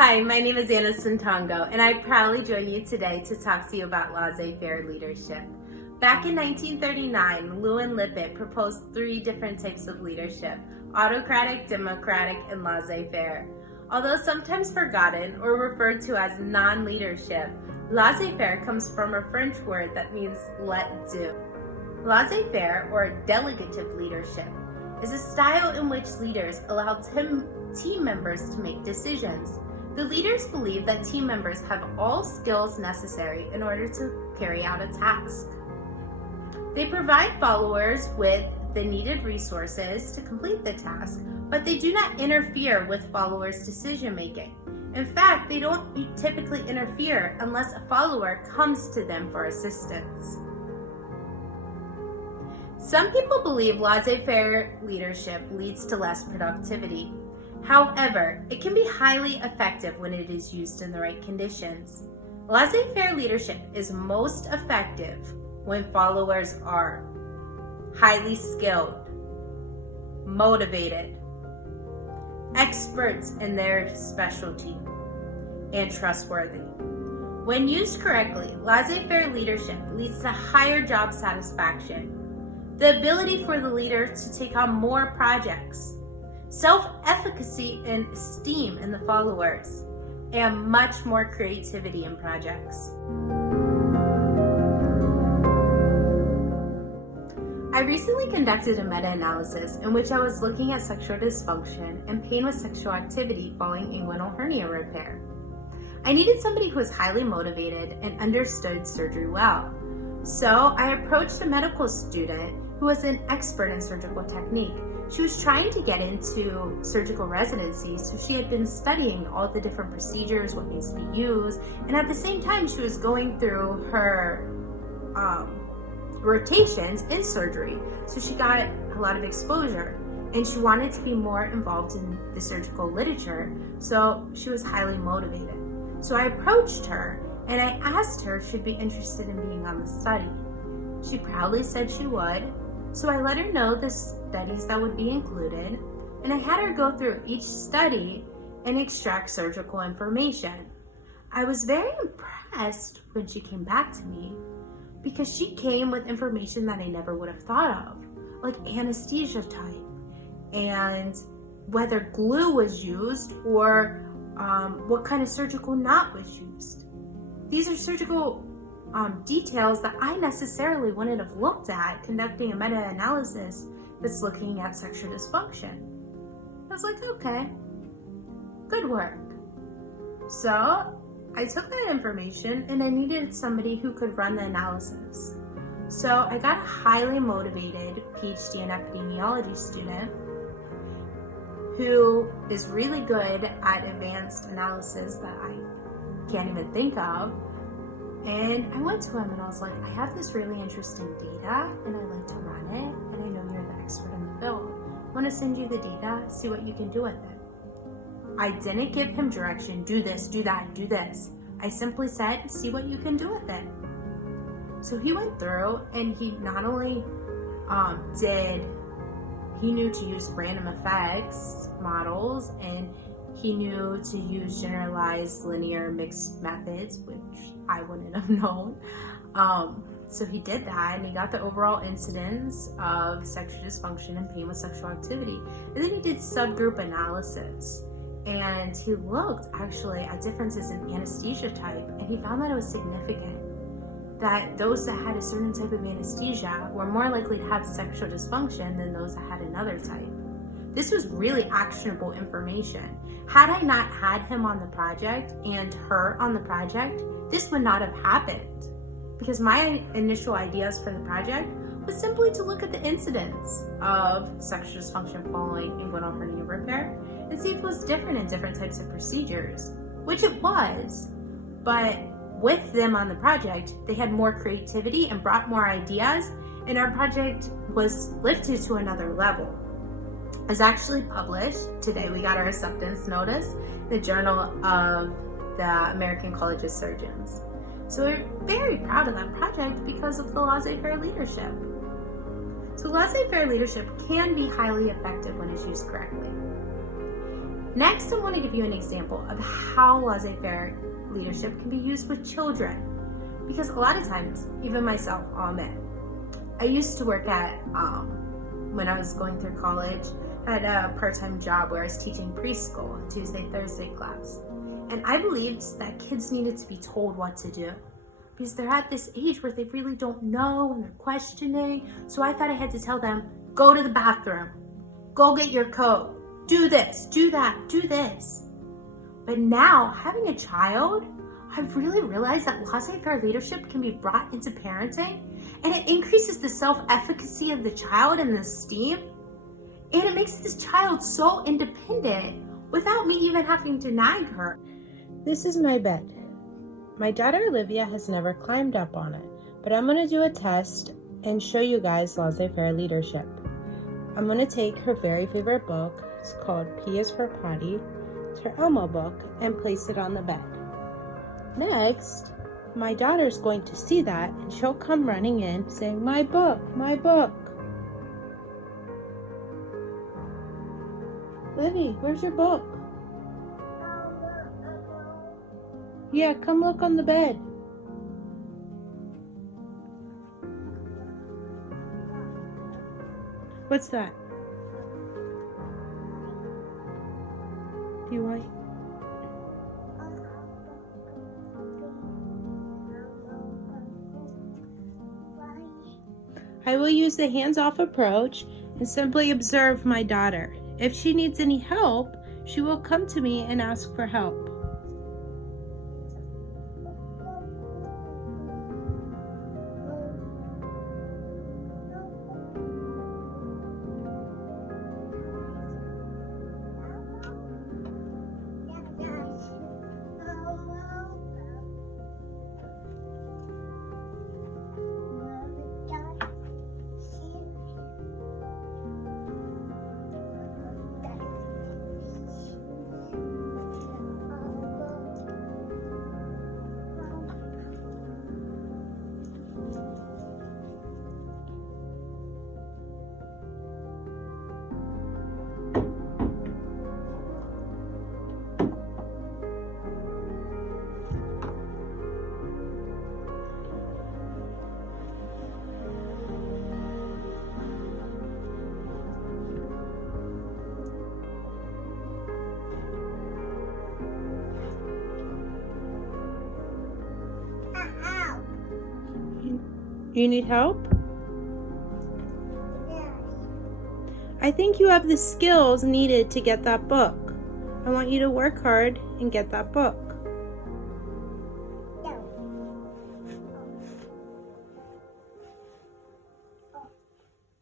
Hi, my name is Anna Ssentongo, and I proudly join you today to talk to you about Laissez Faire leadership. Back in 1939, Lewin Lippitt proposed 3 different types of leadership: autocratic, democratic, and laissez faire. Although sometimes forgotten or referred to as non-leadership, laissez faire comes from a French word that means let do. Laissez faire, or delegative leadership, is a style in which leaders allow team members to make decisions. The leaders believe that team members have all skills necessary in order to carry out a task. They provide followers with the needed resources to complete the task, but they do not interfere with followers' decision making. In fact, they don't typically interfere unless a follower comes to them for assistance. Some people believe laissez-faire leadership leads to less productivity. However, it can be highly effective when it is used in the right conditions. Laissez-faire leadership is most effective when followers are highly skilled, motivated, experts in their specialty, and trustworthy. When used correctly, laissez-faire leadership leads to higher job satisfaction, the ability for the leader to take on more projects, self-efficacy and esteem in the followers, and much more creativity in projects. I recently conducted a meta-analysis in which I was looking at sexual dysfunction and pain with sexual activity following inguinal hernia repair. I needed somebody who was highly motivated and understood surgery well. So I approached a medical student who was an expert in surgical technique. She was trying to get into surgical residency, so she had been studying all the different procedures, what needs to be used, and at the same time she was going through her rotations in surgery, so she got a lot of exposure, and she wanted to be more involved in the surgical literature, so she was highly motivated. So I approached her and I asked her if she'd be interested in being on the study. She proudly said she would, so I let her know the studies that would be included, and I had her go through each study and extract surgical information. I was very impressed when she came back to me because she came with information that I never would have thought of, like anesthesia type and whether glue was used or what kind of surgical knot was used. These are surgical details that I necessarily wouldn't have looked at conducting a meta-analysis that's looking at sexual dysfunction. I was like, okay, good work. So I took that information and I needed somebody who could run the analysis. So I got a highly motivated PhD in epidemiology student who is really good at advanced analysis that I can't even think of. And I went to him and I was like, I have this really interesting data and I'd like to run it, and I know you're the expert in the field. I want to send you the data, see what you can do with it. I didn't give him direction, do this, do that, do this. I simply said, see what you can do with it. So he went through and he not only he knew to use random effects models, and he knew to use generalized linear mixed methods, which I wouldn't have known. So he did that, and he got the overall incidence of sexual dysfunction and pain with sexual activity. And then he did subgroup analysis, and he looked actually at differences in anesthesia type, and he found that it was significant, that those that had a certain type of anesthesia were more likely to have sexual dysfunction than those that had another type. This was really actionable information. Had I not had him on the project and her on the project, this would not have happened, because my initial ideas for the project was simply to look at the incidence of sexual dysfunction following inguinal hernia repair and see if it was different in different types of procedures, which it was. But with them on the project, they had more creativity and brought more ideas, and our project was lifted to another level. It was actually published today. We got our acceptance notice in the Journal of the American College of Surgeons. So we're very proud of that project because of the laissez-faire leadership. So laissez-faire leadership can be highly effective when it's used correctly. Next, I want to give you an example of how laissez-faire leadership can be used with children. Because a lot of times, even myself, I'll admit, I used to work at, when I was going through college, I had a part-time job where I was teaching preschool, Tuesday, Thursday class. And I believed that kids needed to be told what to do, because they're at this age where they really don't know and they're questioning. So I thought I had to tell them, go to the bathroom, go get your coat, do this, do that, do this. But now, having a child, I've really realized that laissez-faire leadership can be brought into parenting, and it increases the self-efficacy of the child and the esteem, and it makes this child so independent without me even having to nag her. This is my bed. My daughter Olivia has never climbed up on it, but I'm going to do a test and show you guys laissez-faire leadership. I'm going to take her very favorite book, it's called P is for Potty, it's her Elmo book, and place it on the bed. Next, my daughter's going to see that and she'll come running in saying, my book, my book. Livy, where's your book? Yeah, come look on the bed. What's that? Do you want? I will use the hands-off approach and simply observe my daughter. If she needs any help, she will come to me and ask for help. You need help? Yes. I think you have the skills needed to get that book. I want you to work hard and get that book. No.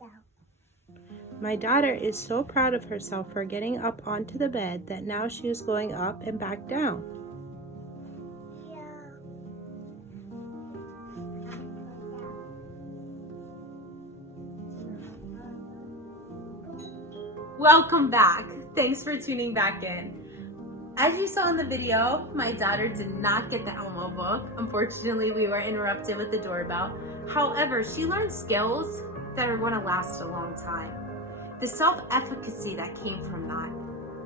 No. My daughter is so proud of herself for getting up onto the bed that now she is going up and back down. Welcome back. Thanks for tuning back in. As you saw in the video, my daughter did not get the Elmo book. Unfortunately, we were interrupted with the doorbell. However, she learned skills that are going to last a long time. The self-efficacy that came from that,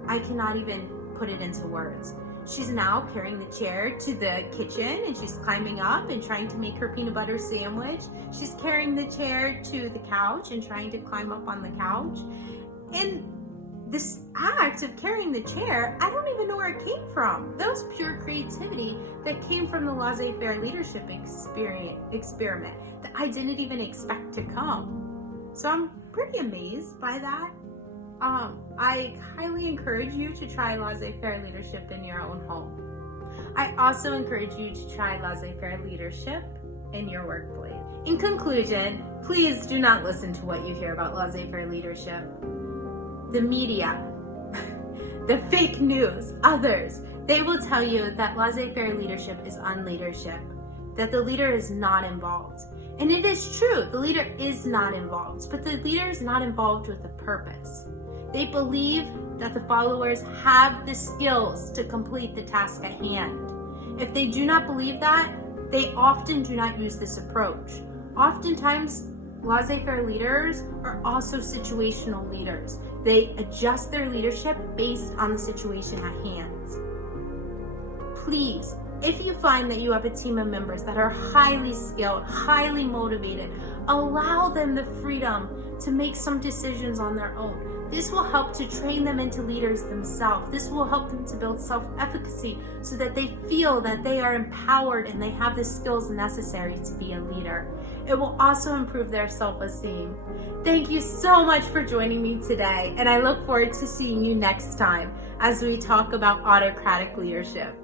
I cannot even put it into words. She's now carrying the chair to the kitchen and she's climbing up and trying to make her peanut butter sandwich. She's carrying the chair to the couch and trying to climb up on the couch. And this act of carrying the chair, I don't even know where it came from. That was pure creativity that came from the laissez-faire leadership experiment that I didn't even expect to come. So I'm pretty amazed by that. I highly encourage you to try laissez-faire leadership in your own home. I also encourage you to try laissez-faire leadership in your workplace. In conclusion, please do not listen to what you hear about laissez-faire leadership. The media, the fake news, others, they will tell you that laissez-faire leadership is unleadership, that the leader is not involved. And it is true, the leader is not involved, but the leader is not involved with a purpose. They believe that the followers have the skills to complete the task at hand. If they do not believe that, they often do not use this approach. Oftentimes, laissez-faire leaders are also situational leaders. They adjust their leadership based on the situation at hand. Please, if you find that you have a team of members that are highly skilled, highly motivated, allow them the freedom to make some decisions on their own. This will help to train them into leaders themselves. This will help them to build self-efficacy so that they feel that they are empowered and they have the skills necessary to be a leader. It will also improve their self-esteem. Thank you so much for joining me today, and I look forward to seeing you next time as we talk about autocratic leadership.